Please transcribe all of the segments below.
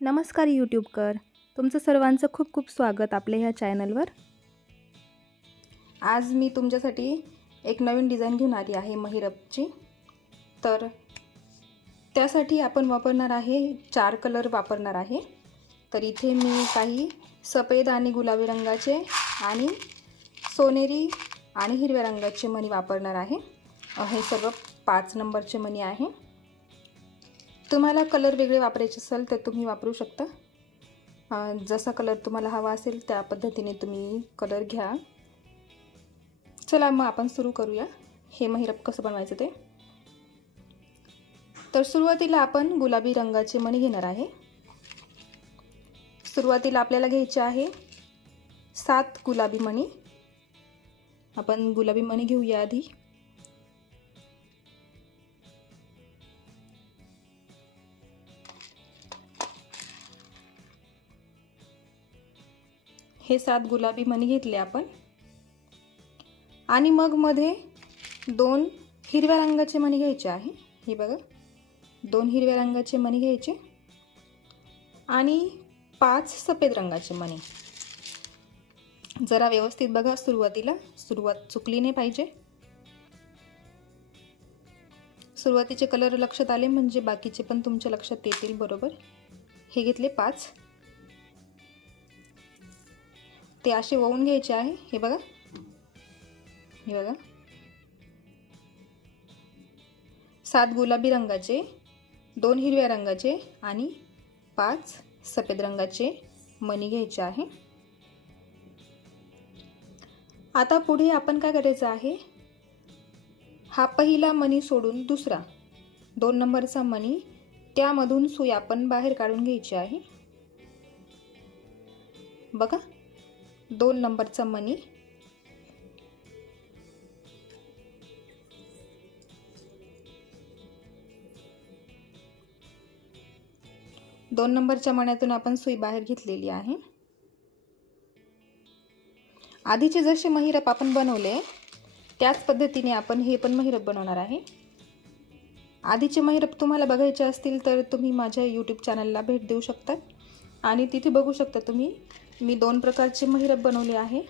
नमस्कार यूट्यूबकर, तुमचं सर्वांचं खूप खूप स्वागत आपल्या ह्या चॅनलवर। आज मी तुमच्यासाठी एक नवीन डिझाईन घेऊन आली आहे महिरपची। तर त्यासाठी आपण वापरणार आहे 4 कलर वापरणार आहे। तर इथे मी काही सफेद आणि गुलाबी रंगाचे आणि सोनेरी आणि हिरव्या रंगाचे मणी वापरणार आहे। हे सर्व 5 नंबरचे मणी आहे। तुम्हाला कलर वेगळे वापरायचे असेल तर तुम्ही वापरू शकता। जसा कलर तुम्हाला हवा असेल त्या पद्धतीने तुम्ही कलर घ्या। चला मग आपण सुरू करूया हे महिरप कसं बनवायचं ते। तर सुरुवातीला आपण गुलाबी रंगाचे मणी घेणार आहे। सुरुवातीला आपल्याला घ्यायचे आहे 7 गुलाबी मणी। आपण गुलाबी मणी घेऊया आधी। हे 7 गुलाबी मणी घेतले आपण आणि मग मध्ये 2 हिरव्या रंगाचे मणी घ्यायचे आहे। हे बघा 2 हिरव्या रंगाचे मणी घ्यायचे आणि 5 सफेद रंगाचे मणी। जरा व्यवस्थित बघा, सुरुवात चुकली नाही पाहिजे। सुरुवातीचे कलर लक्षात आले म्हणजे बाकीचे पण तुमच्या लक्षात येतील बरोबर। हे घेतले 5, ते असे वळून घ्यायचे आहे। हे बघा 7 गुलाबी रंगाचे, 2 हिरव्या रंगाचे आणि 5 सफेद रंगाचे मणी घ्यायचे आहे। आता पुढे आपण काय करायचं आहे, हा पहिला मणी सोडून दुसरा 2 नंबरचा मणी, त्यामधून सुई आपण बाहेर काढून घ्यायची आहे। बघा 2 नंबरचा मणी, दोन नंबरच्या मण्यातून आपण सुई बाहेर घेतलेली आहे। आधीचे जसे महिरप आपण बनवले त्याच पद्धतीने आपण हे पण महिरप बनवणार आहे। आधीचे महिरप तुम्हाला बघायचे असतील तर तुम्ही माझ्या YouTube चॅनलला भेट देऊ शकता आणि तिथे बघू शकता तुम्ही, मी 2 प्रकारचे महिरप बनवले आहे।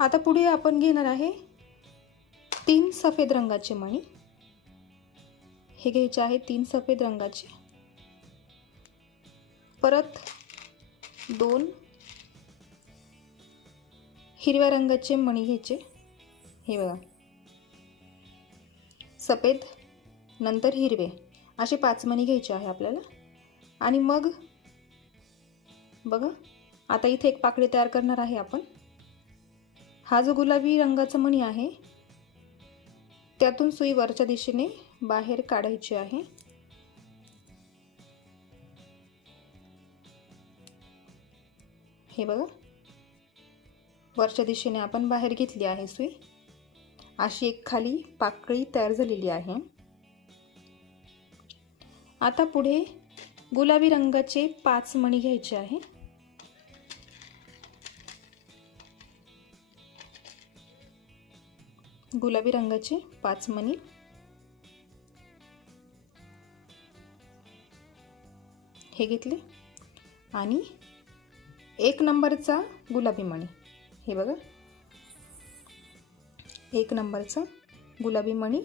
आता पुढे आपण घेणार आहे 3 सफेद रंगाचे मणी। हे घ्यायचे आहे 3 सफेद रंगाचे, परत 2 हिरव्या रंगाचे मणी घ्यायचे। हे बघा सफेद नंतर हिरवे असे 5 मणी घ्यायचे आहे आपल्याला। आणि मग बघा आता इथे एक पाकळी तयार करणार आहे आपण। हा जो गुलाबी रंगाचा मणी आहे त्यातून सुई वरच्या दिशेने बाहेर काढायची आहे। हे बघा वरच्या दिशेने आपण बाहेर घेतली आहे सुई। अशी एक खाली पाकळी तयार झालेली आहे। आता पुढे गुलाबी रंगाचे 5 मणी घ्यायचे आहे। गुलाबी रंगाचे 5 मणी, हे घेतले आणि 1 नंबरचा गुलाबी मणी। हे बघा 1 नंबरचा गुलाबी मणी,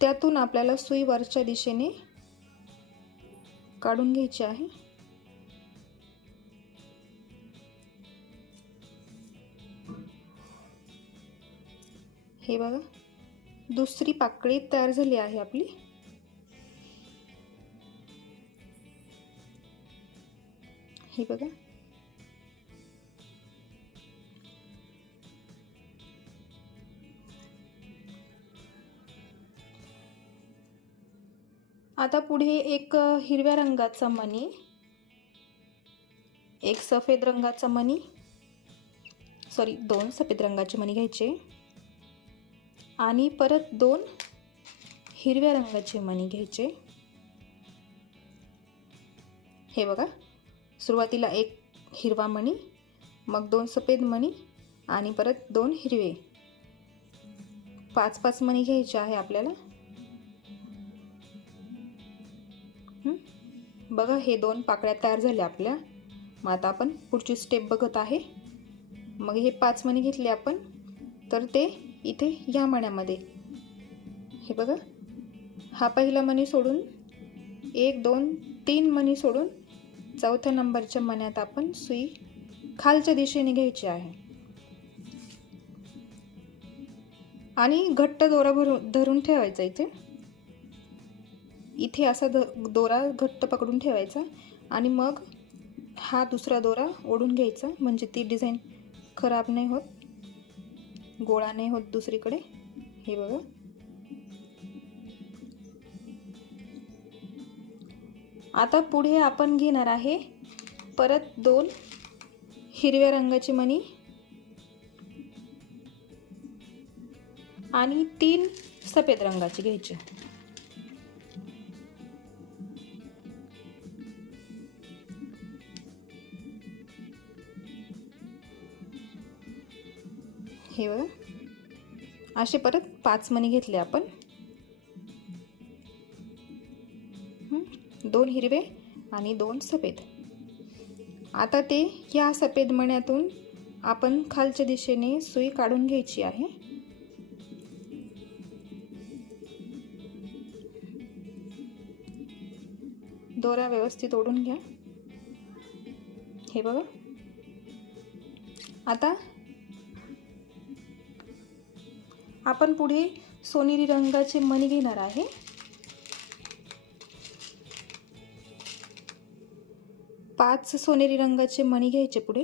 त्यातून आपल्याला सुई वरच्या दिशेने काढून घ्यायची आहे। हे बघा दुसरी पाकळी तयार झाली आहे आपली। हे बघा आता पुढे एक हिरव्या रंगाचा मणी, एक सफेद रंगाचा मणी, 2 सफेद रंगाचे मणी घ्यायचे आणि परत 2 हिरव्या रंगाचे मणी घ्यायचे। हे बघा सुरुवातीला 1 हिरवा मणी, मग 2 सफेद मणी आणि परत 2 हिरवे, 5 मणी घ्यायचे आहे आपल्याला. बघा हे 2 पाकळ्या तयार झाल्या आपल्या. मग आता आपण पुढची स्टेप बघत आहे. मग हे 5 मणी घेतले आपण, तर ते इथे या मण्यामध्ये हे बघा, हा पहिला मणी सोडून 1 2 3 मणी सोडून चौथ्या नंबरच्या मण्यात आपण सुई खालच्या दिशेने घ्यायची आहे आणि घट्ट दोरा धरून ठेवायचा. इथे असा दोरा घट्ट पकडून ठेवायचा आणि मग हा दुसरा दोरा ओढून घ्यायचा, म्हणजे ती डिझाईन खराब नाही होत, गोळा नाही होत दुसरीकडे. हे बघा, आता पुढे आपण घेणार आहे परत 2 हिरव्या रंगाची मणी आणि 3 सफेद रंगाची घ्यायची. हे बघा, असे परत 5 मणी घेतले आपण. 2 हिरवे आणि 2 सफेद. आता ते या सफेद मण्यातून आपण खालच्या दिशेने सुई काढून घ्यायची आहे. दोरा व्यवस्थित ओढून घ्या. हे बघा, आता आपण पुढे सोनेरी रंगाचे मणी घेणार आहे. पाच सोनेरी रंगाचे मणी घ्यायचे पुढे.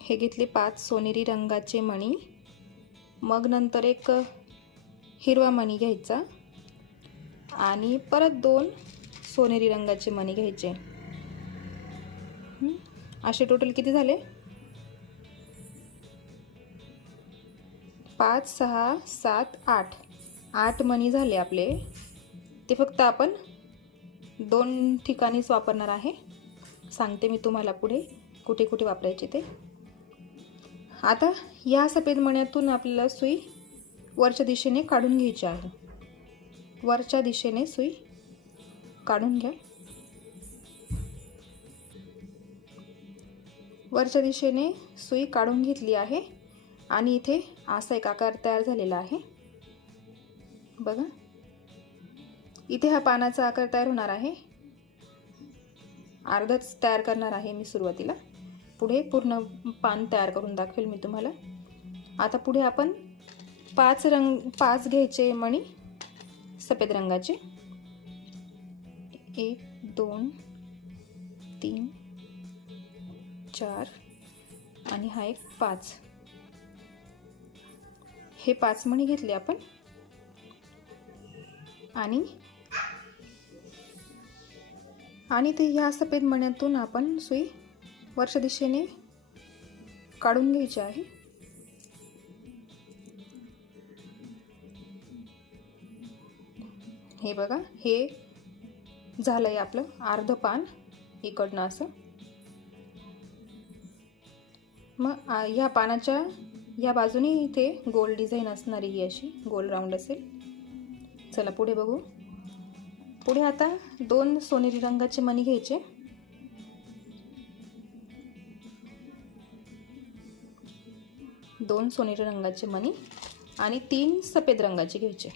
हे घेतले 5 सोनेरी रंगाचे मणी. मग नंतर एक हिरवा मणी घ्यायचा आणि परत 2 सोनेरी रंगाचे मणी घ्यायचे. असे टोटल किती झाले? 5 6 7 8 8 मणी झाले आपले. ते फक्त आपण 2 ठिकाणीच वापरणार आहे. सांगते मी तुम्हाला पुढे कुठे कुठे वापरायचे ते. आता या सफेद मण्यातून आपल्याला सुई वरच्या दिशेने काढून घ्यायची आहे. वरच्या दिशेने सुई काढून घ्या. वरच्या दिशेने सुई काढून घेतली आहे आणि इथे असा एक आकार तयार झालेला आहे. बघा, इथे हा पानाचा आकार तयार होणार आहे. अर्धच तयार करणार आहे मी सुरुवातीला. पुढे पूर्ण पान तयार करून दाखवेल मी तुम्हाला. आता पुढे आपण 5 घ्यायचे मणी सफेद रंगाचे. 1 2 3 4 आणि हा एक 5. हे 5 मणी घेतले आपण आणि ते ह्या सफेद मण्यातून आपण सुई वरच्या दिशेने काढून घ्यायची आहे. हे बघा, हे झालंय आपलं अर्ध पान इकडनं असं. मग या पानाच्या या बाजूने इथे गोल डिझाईन असणारी ही अशी गोल राऊंड असेल. चला पुढे बघू. पुढे आता 2 सोनेरी रंगाचे मणी घ्यायचे. दोन सोनेरी रंगाचे मणी आणि 3 सफेद रंगाचे घ्यायचे.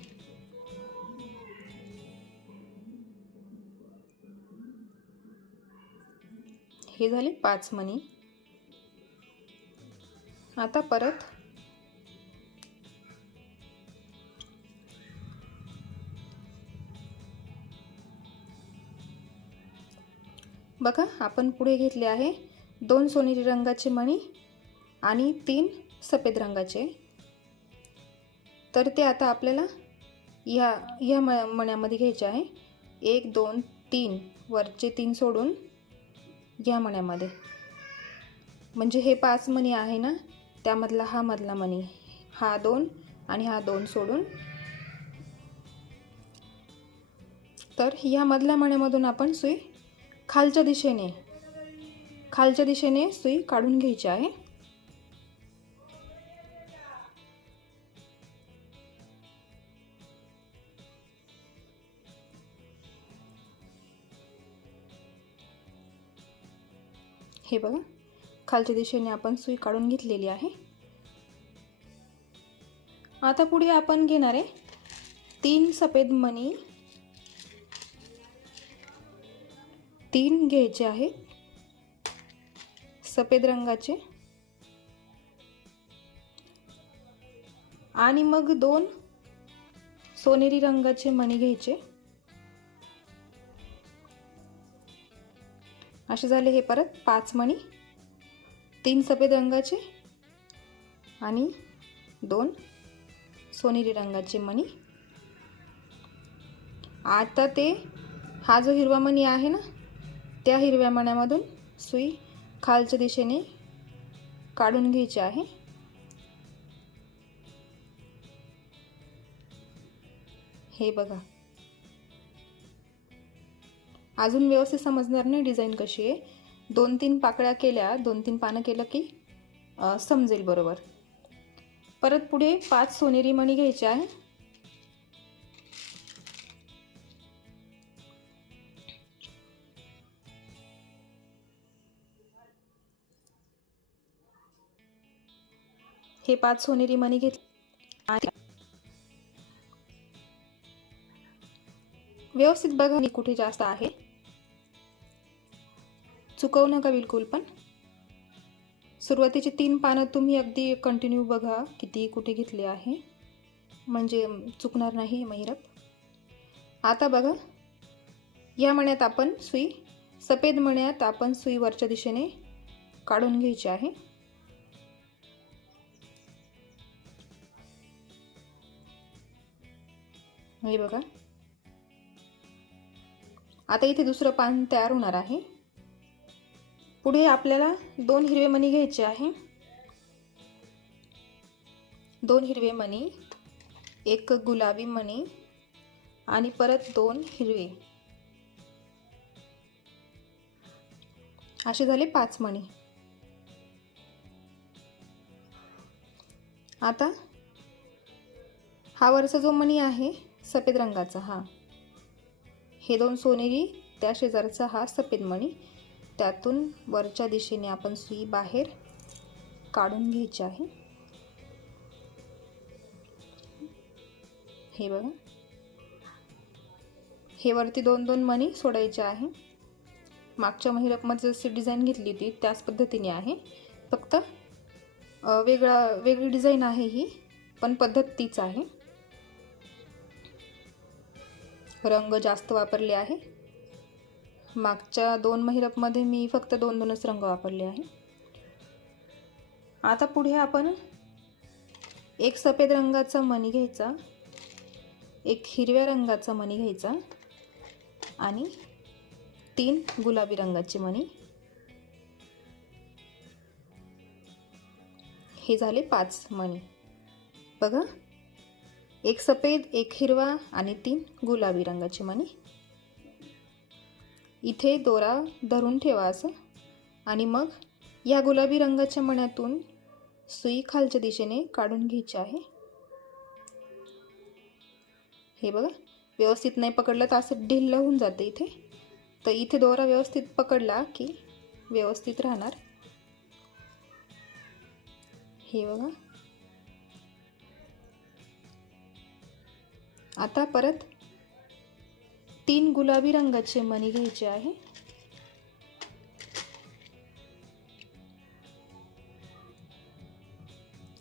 हे झाले 5 मणी. आता परत बघा, आपण पुढे घेतले आहे 2 सोनेरी रंगाचे मणी आणि 3 सफेद रंगाचे. तर ते आता आपल्याला या मण्यामध्ये घ्यायचे आहे. 1 2 3 वरचे 3 सोडून या मण्यामध्ये, म्हणजे हे 5 मणी आहे ना, त्यामधला हा मधला मणी, हा 2 आणि हा 2 सोडून, तर या मधल्या मण्यामधून आपण सुई खालच्या दिशेने खालच्या दिशेने सुई काढून घ्यायची आहे। हे बघा, खालच्या दिशेने आपण सुई काढून घेतलेली आहे। आता पुढे आपण घेणार आहे 3 सफेद मणी, 3 घ्यायचे आहेत सफेद रंगाचे, आणि मग 2 सोनेरी रंगाचे मणी घ्यायचे। असे झाले हे परत 5 मणी, 3 सफेद रंगाचे आणि 2 सोनेरी रंगाचे मणी। आता ते हा जो हिरवा मणी आहे ना, त्या हिरव्या मण्यामधून सुई खालच्या दिशेने काढून घ्यायची आहे। हे बघा, अजून व्यवस्थित समजणार नाही डिझाईन कशी आहे। 2-3 पाकळ्या केल्या, 2-3 पानं केलं की समजेल बरोबर। परत पुढे 5 सोनेरी मणी घ्यायचे आहे। हे 5 सोनेरी मणी घेतले। व्यवस्थित बघा कुठे जास्त आहे, चुकवू नका बिलकुल पण। सुरुवातीचे 3 पानं तुम्ही अगदी कंटिन्यू बघा किती कुठे घेतले आहे, म्हणजे चुकणार नाही महिरप। आता बघा, या मण्यात आपण सुई, सफेद मण्यात आपण सुई वरच्या दिशेने काढून घ्यायची आहे। हे बघा, आता इथे दुसरं पान तयार होणार आहे। पुढे आपल्याला 2 हिरवे मणी घ्यायचे आहे। 2 हिरवे मणी, 1 गुलाबी मणी आणि परत 2 हिरवे, असे झाले 5 मणी। आता हा वरचा जो मणी आहे सफेद रंगाचा, हे 2 सोनेरी, त्या शेजारचा हा सफेद मणी, त्यातून वरच्या दिशेने आपण सुई बाहेर काढून घ्यायची आहे। हे बघा, हे वरती 2-2 मणी सोडायचे आहे। मागच्या महिरपमध्ये जशी डिझाईन घेतली होती त्याच पद्धतीने आहे, फक्त वेगळी डिझाईन आहे ही, पण पद्धत तीच आहे। रंग जास्त वापरले आहे। मागच्या 2 महिरपमध्ये मी फक्त 2-2च रंग वापरले आहे। आता पुढे आपण 1 सफेद रंगाचा मणी घ्यायचा, 1 हिरव्या रंगाचा मणी घ्यायचा आणि 3 गुलाबी रंगाचे मणी। हे झाले 5 मणी। बघा, 1 सफेद, 1 हिरवा आणि 3 गुलाबी रंगाचे मणी। इथे दोरा धरून ठेवा असं, आणि मग या गुलाबी रंगाच्या मण्यातून सुई खालच्या दिशेने काढून घ्यायची आहे। हे बघा, व्यवस्थित नाही पकडलं तर असं ढिल्लं होऊन जाते इथे, तर इथे दोरा व्यवस्थित पकडला की व्यवस्थित राहणार। हे बघा, आता परत 3 गुलाबी रंगाचे मणी घ्यायचे आहे।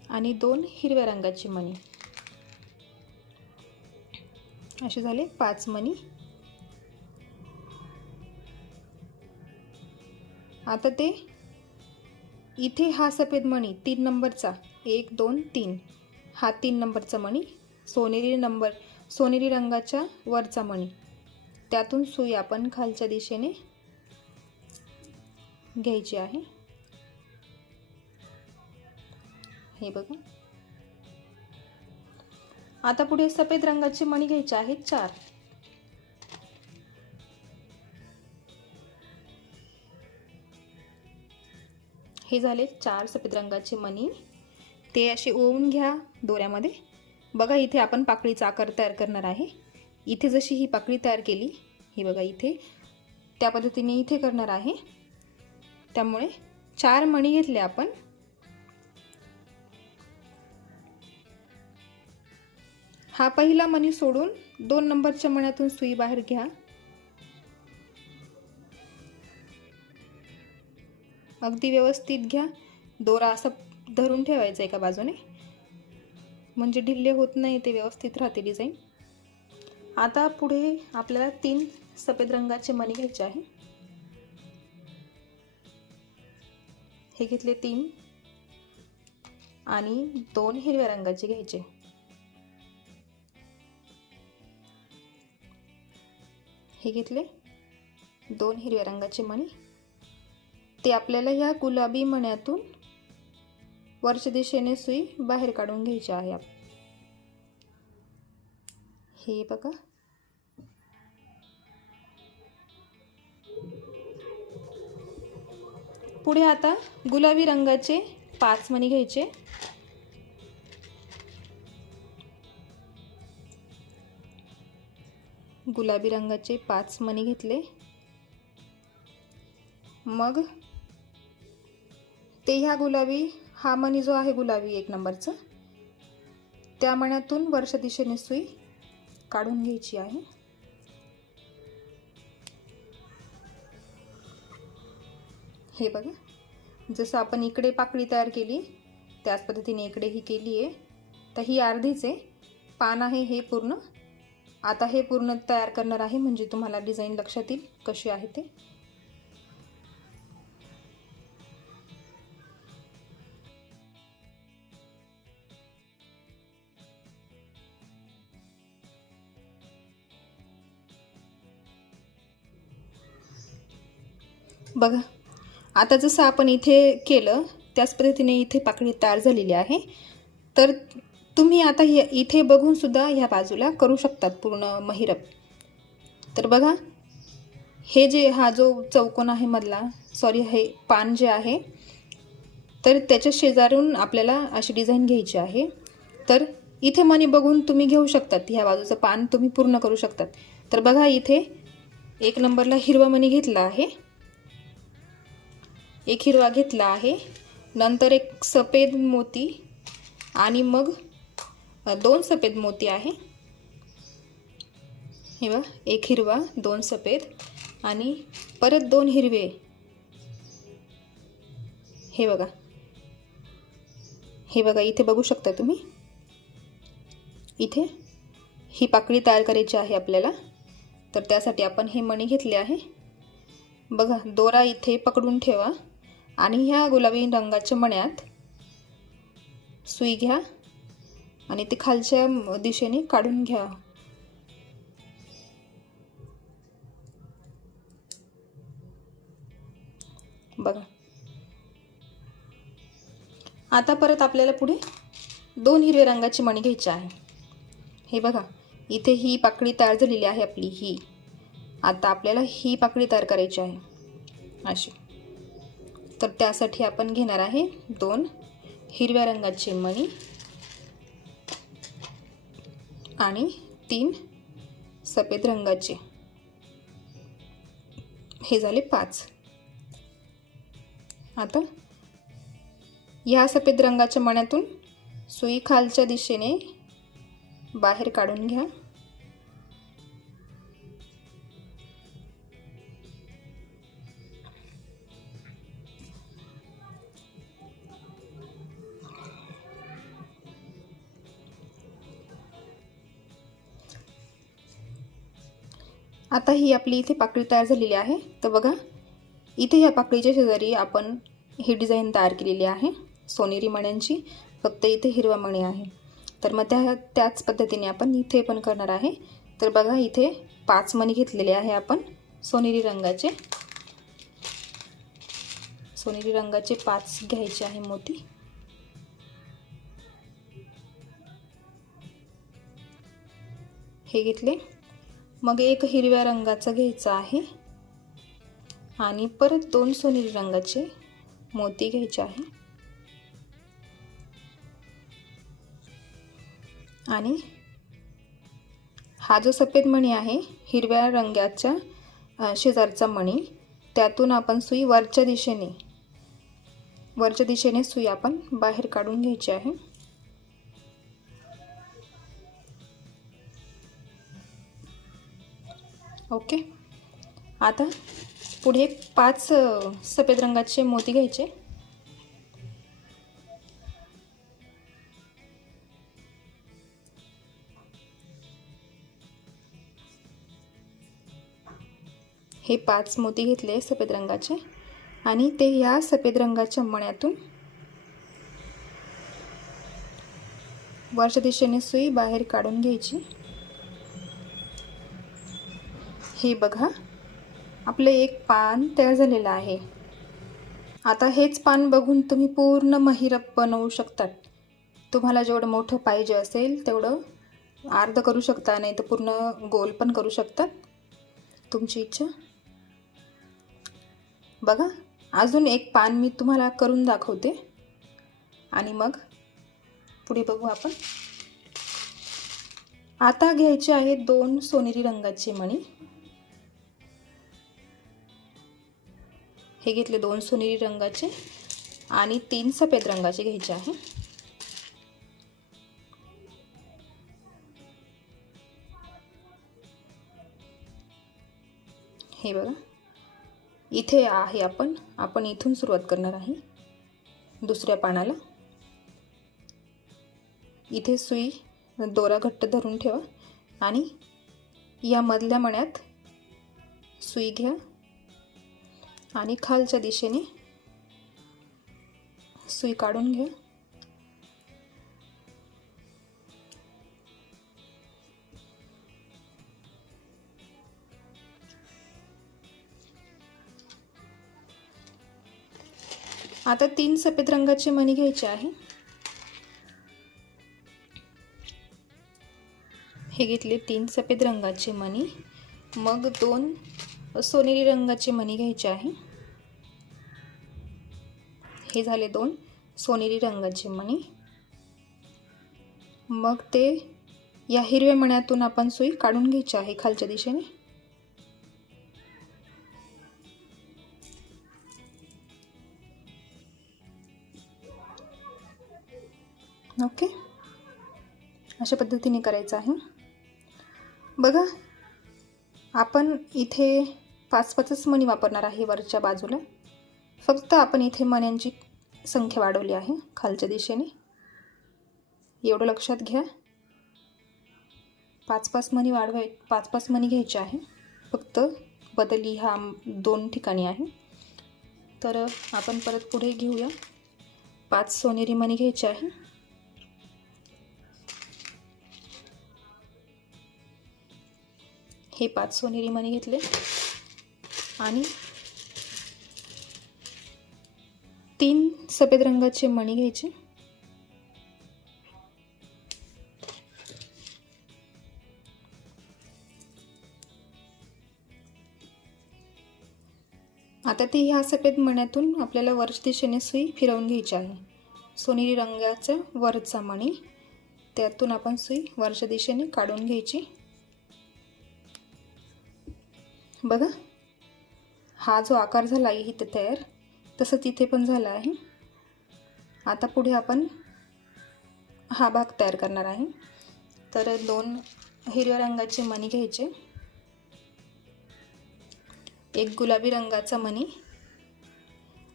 आणि 2 हिरव्या रंगाचे मणी, असे झाले 5 मणी। आता ते इथे हा सफेद मणी 3 नंबरचा, 1 2 3, हा 3 नंबरचा मणी, सोनेरी रंगाच्या वरचा मणी, त्यातून सुई आपण खालच्या दिशेने घ्यायची आहे। हे बघा, आता पुढे सफेद रंगाचे मणी घ्यायचे आहेत 4। हे झाले 4 सफेद रंगाचे मणी. ते असे ओवून घ्या दोऱ्यामध्ये. बघा इथे आपण पाकळीचा आकार तयार करणार आहे. इथे जशी ही पाकळी तयार केली, ही बघा इथे त्या पद्धतीने इथे करणार आहे. त्यामुळे 4 मणी घेतले आपण. हा पहिला मणी सोडून 2 नंबरच्या मण्यातून सुई बाहेर घ्या. अगदी व्यवस्थित घ्या. दोरा असा धरून ठेवायचा एका बाजूने, म्हणजे ढिल्ले होत नाही, ते व्यवस्थित राहते डिझाईन. आता पुढे आपल्याला 3 सफेद रंगाचे मणी घ्यायचे आहे. हे घेतले 3 आणि 2 हिरव्या रंगाचे घ्यायचे. हे घेतले 2 हिरव्या रंगाचे मणी. ते आपल्याला ह्या गुलाबी मण्यातून वरच्या दिशेने सुई बाहेर काढून घ्यायची आहे. हे बघा, पुढे आता गुलाबी रंगाचे 5 मणी घ्यायचे. गुलाबी रंगाचे 5 मणी घेतले. मग ते ह्या गुलाबी, हा मणी जो आहे गुलाबी 1 नंबरचा, त्या मण्यातून वरच्या दिशेने सुई काढून घ्यायची आहे. हे बघा, जसं आपण इकडे पाकळी तयार केली त्याच पद्धतीने इकडे ही केली आहे. तर ही अर्धीच आहे, पान आहे हे पूर्ण. आता हे पूर्ण तयार करणार आहे, म्हणजे तुम्हाला डिझाईन लक्षात येईल कशी आहे ते. बघा, आता जसं आपण इथे केलं त्याच पद्धतीने इथे पाकळी तयार झालेली आहे. तर तुम्ही आता इथे बघून सुद्धा ह्या बाजूला करू शकतात पूर्ण महिरप. तर बघा, हे जे हा जो चौकोन आहे मधला, सॉरी हे पान जे आहे, तर त्याच्या शेजारून आपल्याला अशी डिझाईन घ्यायची आहे. तर इथे मणी बघून तुम्ही घेऊ शकतात, ह्या बाजूचं पान तुम्ही पूर्ण करू शकतात. तर बघा, इथे 1 नंबरला हिरवा मणी घेतला आहे, एक हिरवा घेतला आहे, नंतर एक सफेद मोती आणि मग 2 सफेद मोती आहे. हे बघा, एक हिरवा 2 सफेद आणि परत 2 हिरवे. हे बघा, हे बघा इथे बघू शकता तुम्ही. इथे ही पाकळी तयार करायची आहे आपल्याला. तर त्यासाठी आपण हे मणी घेतले आहे. बघा, दोरा इथे पकडून ठेवा आणि ह्या गुलाबी रंगाच्या मण्यात सुई घ्या आणि ते खालच्या दिशेने काढून घ्या. बघा, आता परत आपल्याला पुढे 2 हिरव्या रंगाची मणी घ्यायची आहे. हे बघा, इथे ही पाकळी तयार झालेली आहे आपली ही. आता आपल्याला ही पाकळी तयार करायची आहे अशी. तर त्यासाठी आपण घेणार आहे 2 हिरव्या रंगाचे मणी आणि 3 सफेद रंगाचे. हे झाले 5. आता या सफेद रंगाच्या मण्यातून सुई खालच्या दिशेने बाहेर काढून घ्या. आता ही आपली इथे पाकळी तयार झालेली आहे. तर बघा, इथे ह्या पाकळीच्या शेजारी आपण ही डिझाईन तयार केलेली आहे सोनेरी मण्यांची, फक्त इथे हिरवा मणी आहे. तर मग त्याच पद्धतीने आपण इथे पण करणार आहे. तर बघा, इथे 5 मणी घेतलेले आहे आपण सोनेरी रंगाचे. सोनेरी रंगाचे 5 घ्यायचे आहे मोती. हे घेतले. मग एक हिरव्या रंगाचा घ्यायचा आहे आणि परत 2 सोनेरी रंगाचे मोती घ्यायचे आहे आणि हा जो सफेद मणी आहे हिरव्या रंगाच्या शेजारचा मणी, त्यातून आपण सुई वरच्या दिशेने सुई आपण बाहेर काढून घ्यायची आहे. ओके. आता पुढे 5 सफेद रंगाचे मोती घ्यायचे. हे 5 मोती घेतले सफेद रंगाचे आणि ते ह्या सफेद रंगाच्या मण्यातून वरच्या दिशेने सुई बाहेर काढून घ्यायची. हे बघा, आपले एक पान तयार झालेलं आहे. आता हेच पान बघून तुम्ही पूर्ण महिरप बनवू शकतात. तुम्हाला जेवढं मोठं पाहिजे असेल तेवढं अर्ध करू शकता, नाही तर पूर्ण गोल पण करू शकतात, तुमची इच्छा. बघा, अजून एक पान मी तुम्हाला करून दाखवते आणि मग पुढे बघू आपण. आता घ्यायचे आहे 2 सोनेरी रंगाचे मणी. हे घेतले 2 सोनेरी रंगाचे आणि 3 सफेद रंगाचे घ्यायचे आहे. हे बघा, इथे आहे आपण इथून सुरुवात करणार आहे. दुसऱ्या पानाला इथे सुई दोरा घट्ट धरून ठेवा आणि या मधल्या मण्यात सुई घ्या आणि खालच्या दिशेने सुई काढून घ्या. आता 3 सफेद रंगाचे मणी घ्यायचे आहे. हे घेतले 3 सफेद रंगाचे मणी. मग 2 सोनेरी रंगाचे मणी घ्यायचे आहे. हे झाले 2 सोनेरी रंगाचे मणी. मग ते या हिरव्या मण्यातून आपण सुई काढून घ्यायची आहे खालच्या दिशेने. ओके, अशा पद्धतीने करायचं आहे. बघा, आपण इथे 5-5च मणी वापरणार आहे वरच्या बाजूला. फक्त आपण इथे मण्यांची संख्या वाढवली आहे खालच्या दिशेने, एवढं लक्षात घ्या. 5-5 मणी 5-5 मणी घ्यायचे आहे. फक्त बदल ह्या 2 ठिकाणी आहे. तर आपण परत पुढे घेऊया. 5 सोनेरी मणी घ्यायचे आहे. हे 5 सोनेरी मणी घेतले आणि 3 सफेद रंगाचे मणी घ्यायचे. आता ते ह्या सफेद मण्यातून आपल्याला वरच्या दिशेने सुई फिरवून घ्यायची आहे. सोनेरी रंगाचा वरचा मणी, त्यातून आपण सुई वरच्या दिशेने काढून घ्यायची. बघा, हा जो आकार झाला आहे इथे तयार, तसं तिथे पण झाला आहे. आता पुढे आपण हा भाग तयार करणार आहे. तर 2 हिरव्या रंगाचे मणी घ्यायचे. एक गुलाबी रंगाचा मणी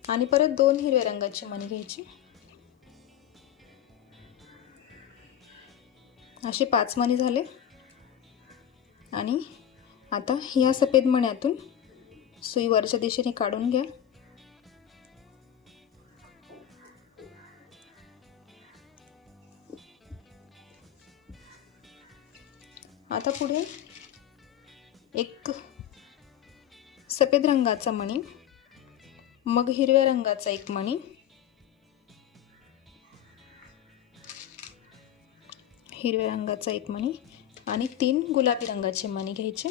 आणि परत 2 हिरव्या रंगाचे मणी घ्यायचे. असे 5 मणी झाले. आणि आता ह्या सफेद मण्यातून सुई वरच्या दिशेने काढून घ्या. आता पुढे एक सफेद रंगाचा मणी, मग हिरव्या रंगाचा एक मणी, हिरव्या रंगाचा एक मणी आणि 3 गुलाबी रंगाचे मणी घ्यायचे.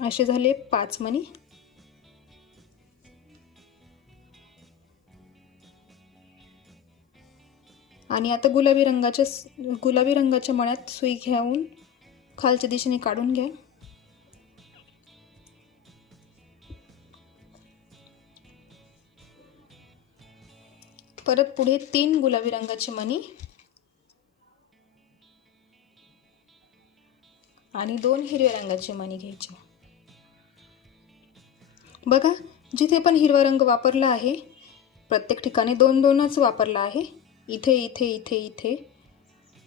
असे झाले 5 मणी. आणि आता गुलाबी रंगाच्या मण्यात सुई घेऊन खालच्या दिशेने काढून घ्या. परत पुढे 3 गुलाबी रंगाचे मणी आणि 2 हिरव्या रंगाचे मणी घ्यायचे. बघा, जिथे पण हिरवा रंग वापरला आहे प्रत्येक ठिकाणी 2-2च वापरला आहे. इथे इथे इथे इथे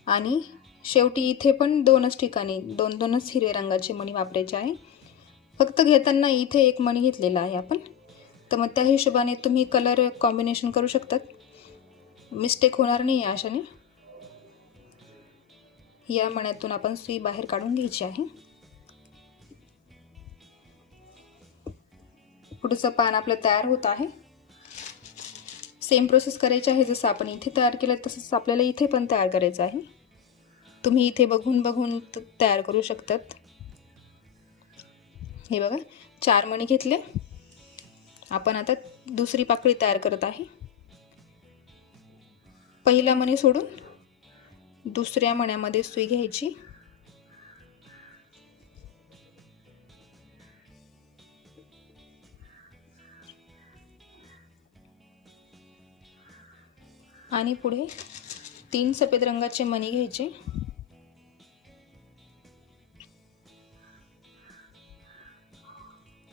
आणि शेवटी इथे पण 2च ठिकाणी 2-2च हिरव्या रंगाचे मणी वापरायचे आहे. फक्त घेताना इथे एक मणी घेतलेला आहे आपण, तर मग त्या हिशोबाने तुम्ही कलर कॉम्बिनेशन करू शकतात. मिस्टेक होणार नाही अशाने. या मण्यातून आपण सुई बाहेर काढून घ्यायची आहे. पुढचं पान आपलं तयार होत आहे. सेम प्रोसेस करायची आहे. जसं आपण इथे तयार केलं तसंच आपल्याला इथे पण तयार करायचं आहे. तुम्ही इथे बघून तयार करू शकतात. हे बघा, 4 मणी घेतले. आपण आता दुसरी पाकळी तयार करत आहे. पहिला मणी सोडून दुसऱ्या मण्यामध्ये सुई घ्यायची. आणि पुढे 3 सफेद रंगाचे मणी घ्यायचे.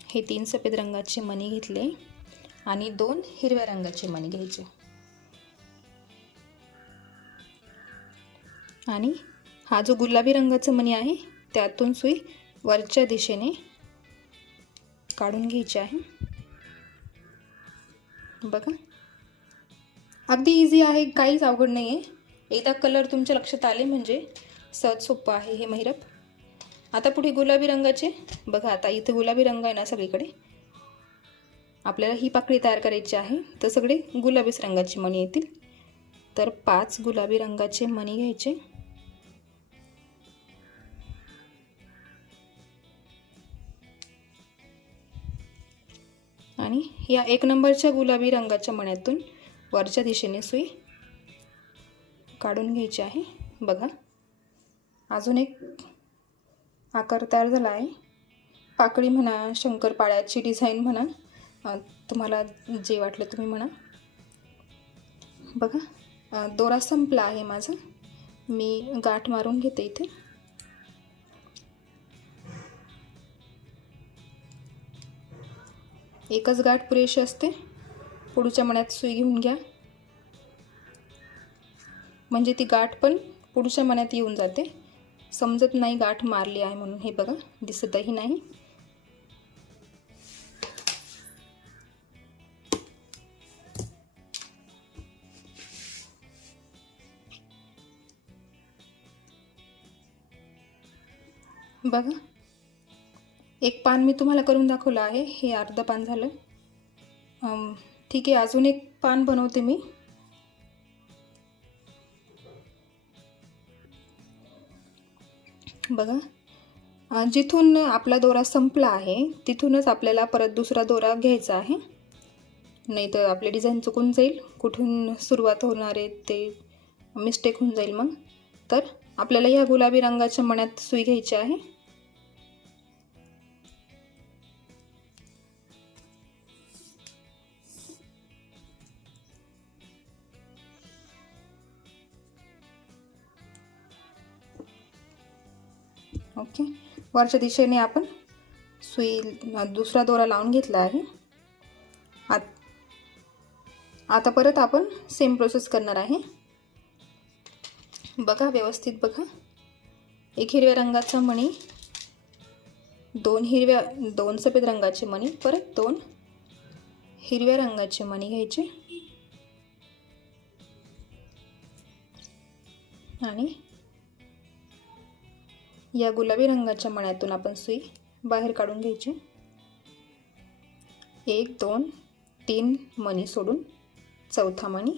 हे 3 सफेद रंगाचे मणी घेतले आणि 2 हिरव्या रंगाचे मणी घ्यायचे. आणि हा जो गुलाबी रंगाचा मणी आहे त्यातून सुई वरच्या दिशेने काढून घ्यायची आहे. बघा, अगदी इझी आहे, काहीच अवघड नाही आहे. एकदा कलर तुमच्या लक्षात आले म्हणजे सहज सोपं आहे हे महिरप. आता पुढे गुलाबी रंगाचे. बघा, आता इथे गुलाबी रंग आहे ना सगळीकडे. आपल्याला ही पाकळी तयार करायची आहे तर सगळे गुलाबीच रंगाचे मणी येतील. तर 5 गुलाबी रंगाचे मणी घ्यायचे. आणि या 1 नंबरच्या गुलाबी रंगाच्या मण्यातून वरच्या दिशेने सुई काढून घ्यायची आहे. बघा, अजून एक आकार तयार झाला आहे. पाकळी म्हणा, शंकरपाळ्याची डिझाईन म्हणा, तुम्हाला जे वाटलं तुम्ही म्हणा. बघा, दोरा संपला आहे माझा. मी गाठ मारून घेते इथे. एकच गाठ पुरेशी असते. पुढच्या मण्यात सुई घेऊन घ्या म्हणजे ती गाठ पण पुढच्या मण्यात येऊन जाते. समजत नाही गाठ मारली आहे म्हणून. हे बघा, दिसतही नाही. बघा, एक पान मी तुम्हाला करून दाखवलं आहे. हे अर्ध पान झालं. ठीक आहे, अजून एक पान बनवते मी. बघा, जिथून आपला दोरा संपला आहे तिथूनच आपल्याला परत दुसरा दोरा घ्यायचा आहे, नाही तर आपली डिझाईन चुकून जाईल. कुठून सुरुवात होणार आहे ते मिस्टेक होऊन जाईल मग. तर आपल्याला ह्या गुलाबी रंगाच्या मण्यात सुई घ्यायची आहे. ओके, वरच्या दिशेने आपण सुई दुसरा दोरा लावून घेतला आहे. आता परत आपण सेम प्रोसेस करणार आहे. बघा, व्यवस्थित बघा. एक हिरव्या रंगाचा मणी, 2 सफेद रंगाचे मणी, परत 2 हिरव्या रंगाचे मणी घ्यायचे आणि या गुलाबी रंगाच्या मण्यातून आपण सुई बाहेर काढून घ्यायची. 1 2 3 मणी सोडून चौथा मणी.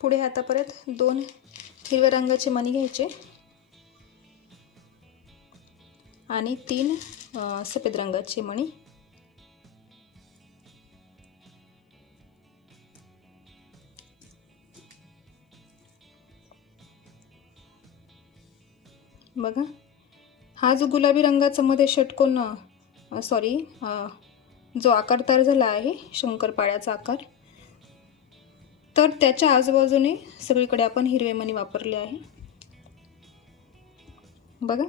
पुढे आता परत 2 हिरव्या रंगाचे मणी घ्यायचे आणि 3 सफेद रंगाचे मणी. बघा, हा जो गुलाबी रंगाचा मध्ये षटकोन जो आकार तयार झाला आहे शंकरपाळ्याचा आकार, तर त्याच्या आजूबाजूने सगळीकडे आपण हिरवे मणी वापरले आहे. बघा,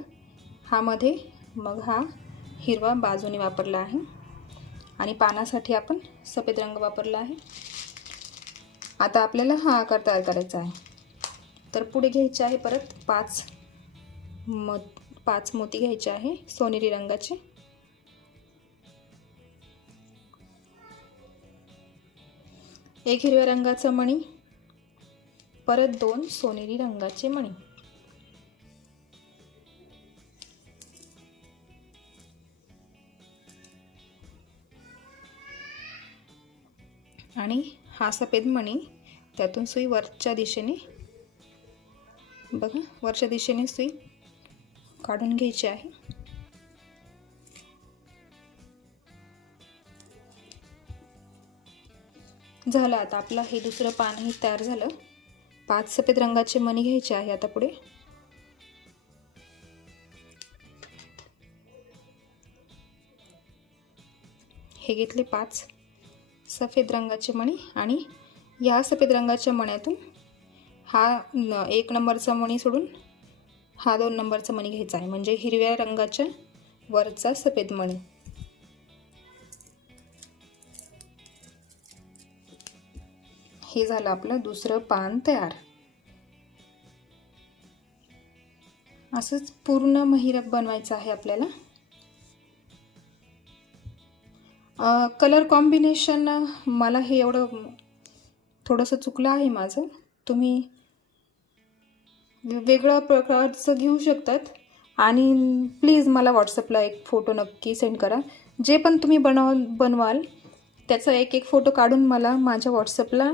हा मध्ये मग हा हिरवा बाजूने वापरला आहे आणि पानासाठी आपण सफेद रंग वापरला आहे. आता आपल्याला हा आकार तयार करायचा आहे. तर पुढे घ्यायचे आहे परत 5 मोती घ्यायचे आहे सोनेरी रंगाचे. एक हिरव्या रंगाचा मणी, परत 2 सोनेरी रंगाचे मणी. आणि हा सफेद मणी त्यातून सुई वरच्या दिशेने, बघा वरच्या दिशेने सुई काढून घ्यायची आहे. झालं. आता आपलं हे दुसरं पानही तयार झालं. 5 सफेद रंगाचे मणी घ्यायचे आहे. आता पुढे हे घेतले 5 सफेद रंगाचे मणी आणि या सफेद रंगाच्या मण्यातून हा 1 नंबरचा मणी सोडून हा 2 नंबरचा मणी घ्यायचा आहे, म्हणजे हिरव्या रंगाच्या वरचा सफेद मणी. हे झालं आपलं दुसरं पान तयार. असंच पूर्ण महिरप बनवायचं आहे आपल्याला. कलर कॉम्बिनेशन मला हे एवढं थोडंसं चुकलं आहे माझं. तुम्ही वेगळ्या प्रकारचं घेऊ शकतात. आणि प्लीज मला व्हॉट्सअपला एक फोटो नक्की सेंड करा. जे पण तुम्ही बनवाल त्याचा एक फोटो काढून मला माझ्या व्हॉट्सअपला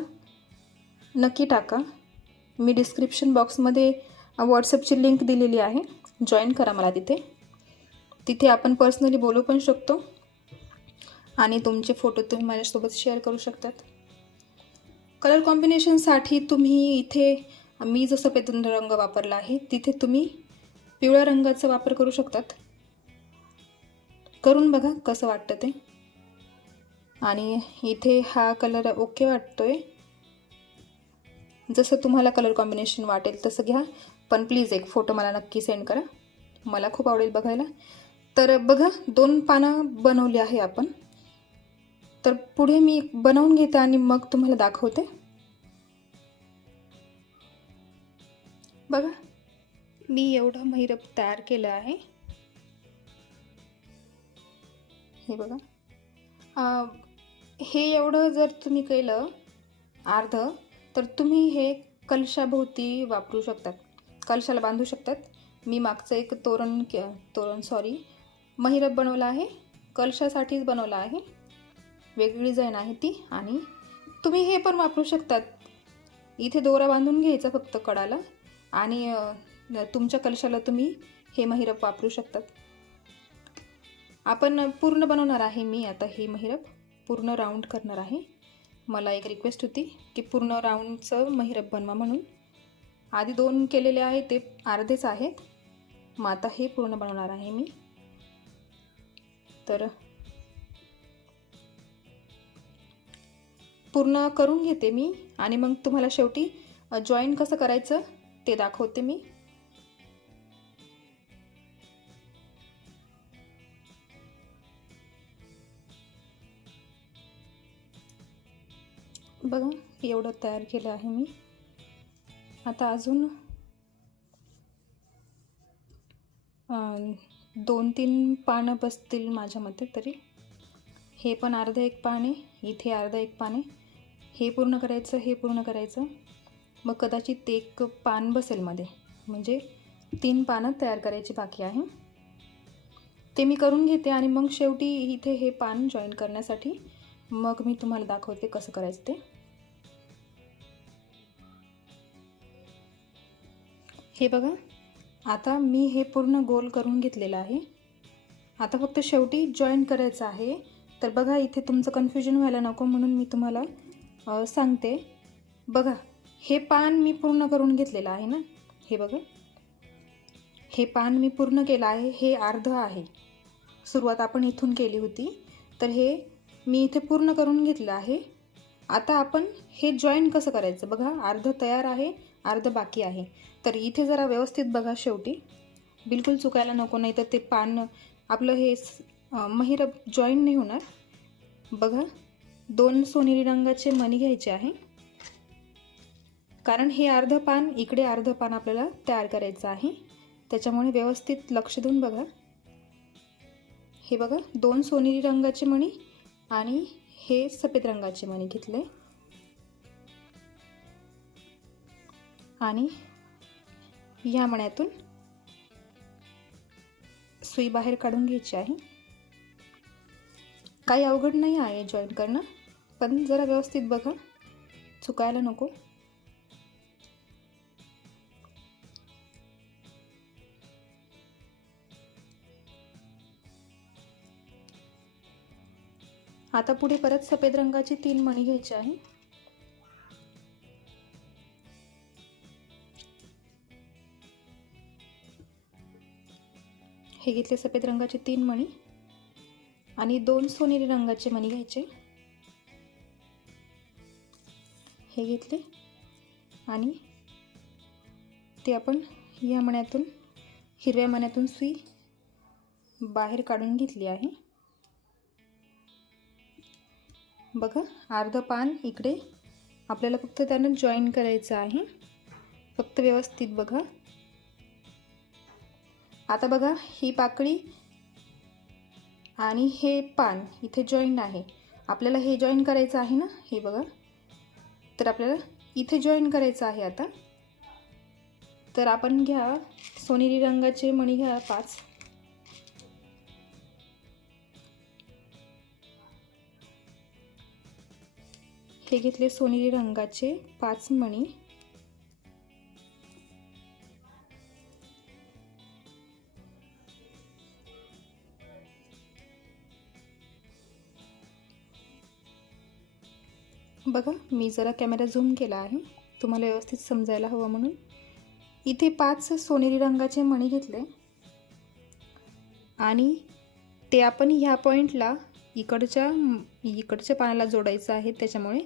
नक्की टाका. मी डिस्क्रिप्शन बॉक्समध्ये व्हॉट्सअपची लिंक दिलेली आहे, जॉईन करा मला तिथे आपण पर्सनली बोलू पण शकतो आणि तुमचे फोटो तुम्ही माझ्यासोबत शेअर करू शकतात. कलर कॉम्बिनेशनसाठी तुम्ही इथे मी जो सफेद रंग वापरला आहे तिथे तुम्ही पिवळ्या रंगाचा वापर करू शकतात. करून बघा कसं वाटतं ते. आणि इथे हा कलर ओके वाटतोय. जसं तुम्हाला कलर कॉम्बिनेशन वाटेल तसं घ्या, पण प्लीज एक फोटो मला नक्की सेंड करा, मला खूप आवडेल बघायला. तर बघा 2 पानं बनवली आहे आपण. तर पुढे मी बनवून घेते आणि मग तुम्हाला दाखवते. बघा, मी एवढं महिरप तयार केलं आहे. हे बघा, हे एवढं जर तुम्ही केलं अर्ध, तर तुम्ही हे कलशाभोवती वापरू शकतात, कलशाला बांधू शकतात. मी मागचं एक महिरप बनवला आहे, कलशासाठीच बनवला आहे. वेगळी डिझाईन आहे ती. आणि तुम्ही हे पण वापरू शकतात. इथे दोरा बांधून घ्यायचा फक्त कडाला आणि तुमच्या कलशाला तुम्ही हे महिरप वापरू शकतात. आपण पूर्ण बनवणार आहे. मी आता हे महिरप पूर्ण राऊंड करणार आहे. मला एक रिक्वेस्ट होती की पूर्ण राऊंडचं महिरप बनवा म्हणून. आधी 2 केलेले आहे ते अर्धेच आहेत. मग आता हे पूर्ण बनवणार आहे मी. तर पूर्ण करून घेते मी आणि मग तुम्हाला शेवटी जॉईन कसं करायचं ते दाखवते मी. बघा, एवढं तयार केलं आहे मी. आता अजून 2-3 पानं बसतील माझ्या मते तरी. हे पण अर्धं एक पान आहे, इथे अर्धं एक पान आहे. हे पूर्ण करायचं, हे पूर्ण करायचं, मग कदाचित एक पान बसेल मध्ये, म्हणजे 3 पानं तयार करायची बाकी आहे. ते मी करून घेते आणि मग शेवटी इथे हे पान जॉईन करण्यासाठी मग मी तुम्हाला दाखवते कसं करायचं ते. हे बघा, आता मी हे पूर्ण गोल करून घेतलेलं आहे. आता फक्त शेवटी जॉईन करायचं आहे. तर बघा, इथे तुमचं कन्फ्युजन व्हायला नको म्हणून मी तुम्हाला सांगते. बघा, हे पान मी पूर्ण करून घेतलेलं आहे ना. हे बघा, हे पान मी पूर्ण केलं आहे. हे अर्ध आहे, सुरुवात आपण इथून केली होती. तर हे मी इथे पूर्ण करून घेतलं आहे. आता आपण हे जॉईन कसं करायचं बघा. अर्ध तयार आहे, अर्ध बाकी आहे. तर इथे जरा व्यवस्थित बघा, शेवटी बिलकुल चुकायला नको, नाही तर ते पान आपलं हे महिरप जॉईन नाही होणार. बघा, 2 सोनेरी रंगाचे मणी घ्यायचे आहे, कारण हे अर्ध पान इकडे अर्ध पान आपल्याला तयार करायचं आहे. त्याच्यामुळे व्यवस्थित लक्ष देऊन बघा. हे बघा, 2 सोनेरी रंगाचे मणी आणि हे सफेद रंगाचे मणी घेतले आणि या मण्यातून सुई बाहेर काढून घ्यायची आहे. काही अवघड नाही आहे जॉईन करणं, पण जरा व्यवस्थित बघा, चुकायला नको. आता पुढे परत सफेद रंगाची 3 मणी घ्यायची आहे. हे घेतले सफेद रंगाचे 3 मणी आणि 2 सोनेरी रंगाचे मणी घ्यायचे. हे घेतले आणि ते आपण या मण्यातून, हिरव्या मण्यातून सुई बाहेर काढून घेतली आहे. बघा, अर्ध पान इकडे आपल्याला फक्त त्यानं जॉईन करायचं आहे. फक्त व्यवस्थित बघा. आता बघा, ही पाकळी आणि हे पान इथे जॉईन आहे. आपल्याला हे जॉईन करायचं आहे ना. हे बघा, तर आपल्याला इथे जॉईन करायचं आहे. आता तर आपण घ्या सोनेरी रंगाचे मणी घ्या 5. हे घेतले सोनेरी रंगाचे 5 मणी. बघा, मी जरा कॅमेरा झूम केला आहे तुम्हाला व्यवस्थित समजायला हवं म्हणून. इथे 5 सोनेरी रंगाचे मणी घेतले आणि ते आपण ह्या पॉईंटला इकडच्या पानाला जोडायचं आहे. त्याच्यामुळे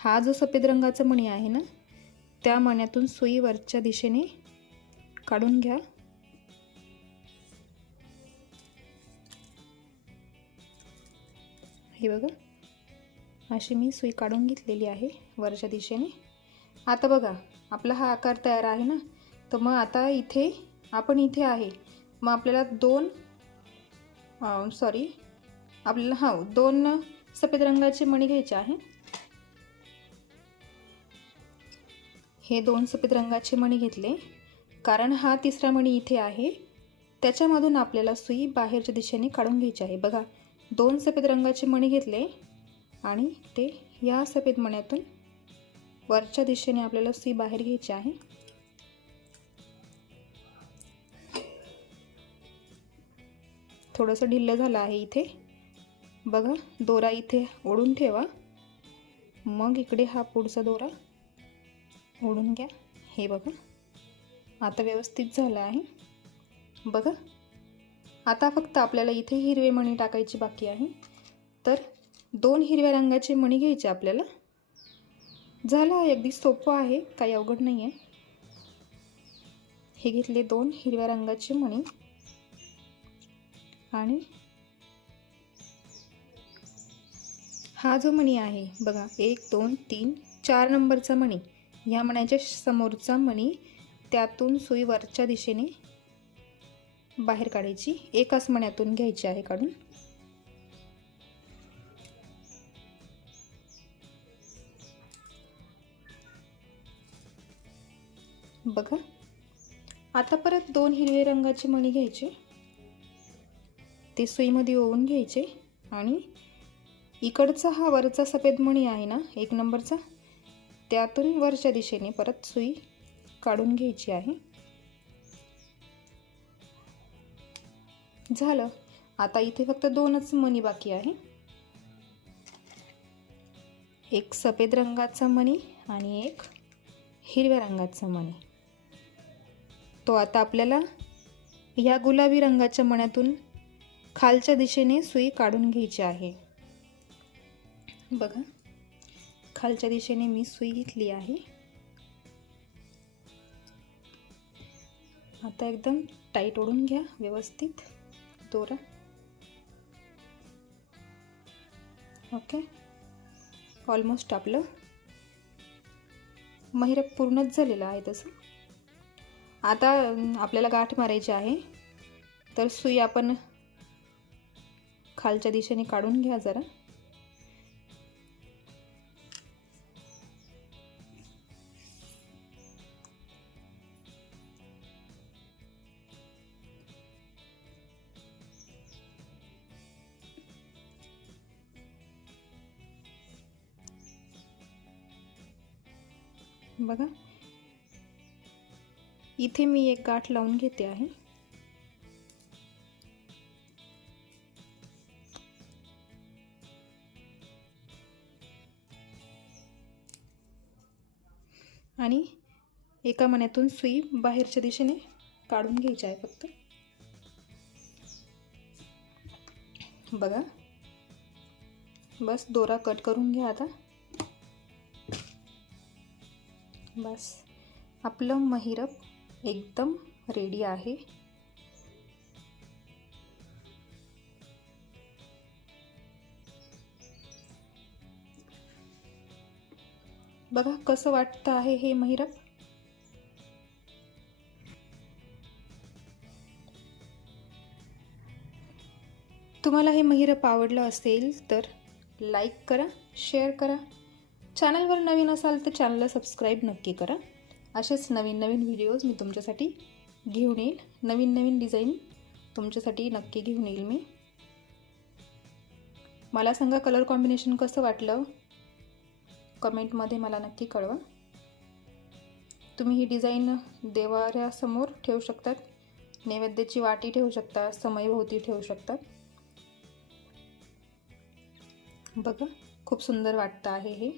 हा जो सफेद रंगाचा मणी आहे ना, त्या मण्यातून सुई वरच्या दिशेने काढून घ्या. हे बघा, अशी मी सुई काढून घेतलेली आहे वरच्या दिशेने. आता बघा, आपला हा आकार तयार आहे ना. तर मग आता इथे आपण इथे आहे, मग आपल्याला 2 सफेद रंगाचे मणी घ्यायचे आहे. हे 2 सफेद रंगाचे मणी घेतले, कारण हा तिसरा मणी इथे आहे. त्याच्यामधून आपल्याला सुई बाहेरच्या दिशेने काढून घ्यायची आहे. बघा, 2 सफेद रंगाचे मणी घेतले आणि ते या सफेद मण्यातून वरच्या दिशेने आपल्याला सुई बाहेर घ्यायची आहे. थोडंसं ढिल्लं झालं आहे इथे. बघा, दोरा इथे ओढून ठेवा, मग इकडे हा पुढचा दोरा ओढून घ्या. हे बघा, आता व्यवस्थित झालं आहे. बघा, आता फक्त आपल्याला इथे हिरवे मणी टाकायचे बाकी आहे. तर 2 हिरव्या रंगाचे मणी घ्यायचे आपल्याला. झालं, अगदी सोपं आहे, काही अवघड नाही आहे. हे घेतले 2 हिरव्या रंगाचे मणी आणि हा जो मणी आहे बघा, 1 2 3 4 नंबरचा मणी, या मण्याच्या समोरचा मणी, त्यातून सुई वरच्या दिशेने बाहेर काढायची. एकाच मण्यातून घ्यायची आहे काढून. बघा, आता परत 2 हिरवे रंगाचे मणी घ्यायचे, ते सुईमध्ये ओवून घ्यायचे आणि इकडचा हा वरचा सफेद मणी आहे ना 1 नंबरचा, त्यातून वरच्या दिशेने परत सुई काढून घ्यायची आहे. झालं. आता इथे फक्त 2च मणी बाकी आहे. एक सफेद रंगाचा मणी आणि एक हिरव्या रंगाचा मणी. तो आता आपल्याला ह्या गुलाबी रंगाच्या मण्यातून खालच्या दिशेने सुई काढून घ्यायची आहे. बघा, खालच्या दिशेने मी सुई घेतली आहे. आता एकदम टाईट ओढून घ्या व्यवस्थित दोरा. ओके, ऑलमोस्ट आपलं महिरप पूर्णच झालेलं आहे तसं. आता आपल्याला गाठ मारायची आहे, तर सुई आपण खालच्या दिशेने काढून घ्या जरा. बघा, इथे मी एक गाठ लावून घेते आहे. आणि एका मण्यातून सुई बाहेरच्या दिशेने काढून घ्यायची आहे फक्त. बघा, बस दोरा कट करून घ्या आता. बस आपलं महिरप एकदम रेडी आहे. बघा कसं वाटतं आहे हे महिरप. तुम्हाला हे महिरप आवडलं असेल तर लाईक करा, शेअर करा. चॅनलवर नवीन असाल तर चॅनलला सबस्क्राईब नक्की करा. असेच नवीन नवीन व्हिडिओज मी तुमच्यासाठी घेऊन येईल. नवीन नवीन डिझाईन तुमच्यासाठी नक्की घेऊन येईल मी. मला सांगा कलर कॉम्बिनेशन कसं वाटलं, कमेंटमध्ये मला नक्की कळवा. तुम्ही ही डिझाईन देवाऱ्यासमोर ठेवू शकतात, नैवेद्याची वाटी ठेवू शकता, समईभोवती ठेवू शकतात. बघा खूप सुंदर वाटतं आहे हे.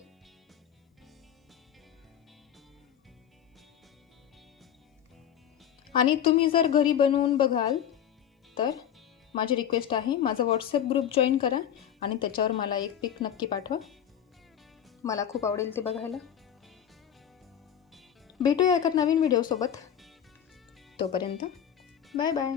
आणि तुम्ही जर घरी बनवून बघाल तर माझी रिक्वेस्ट आहे, माझा व्हॉट्सअप ग्रुप जॉईन करा आणि त्याच्यावर मला एक पिक नक्की पाठवा. मला खूप आवडेल ते बघायला. भेटूया एका नवीन व्हिडिओसोबत. तोपर्यंत बाय बाय.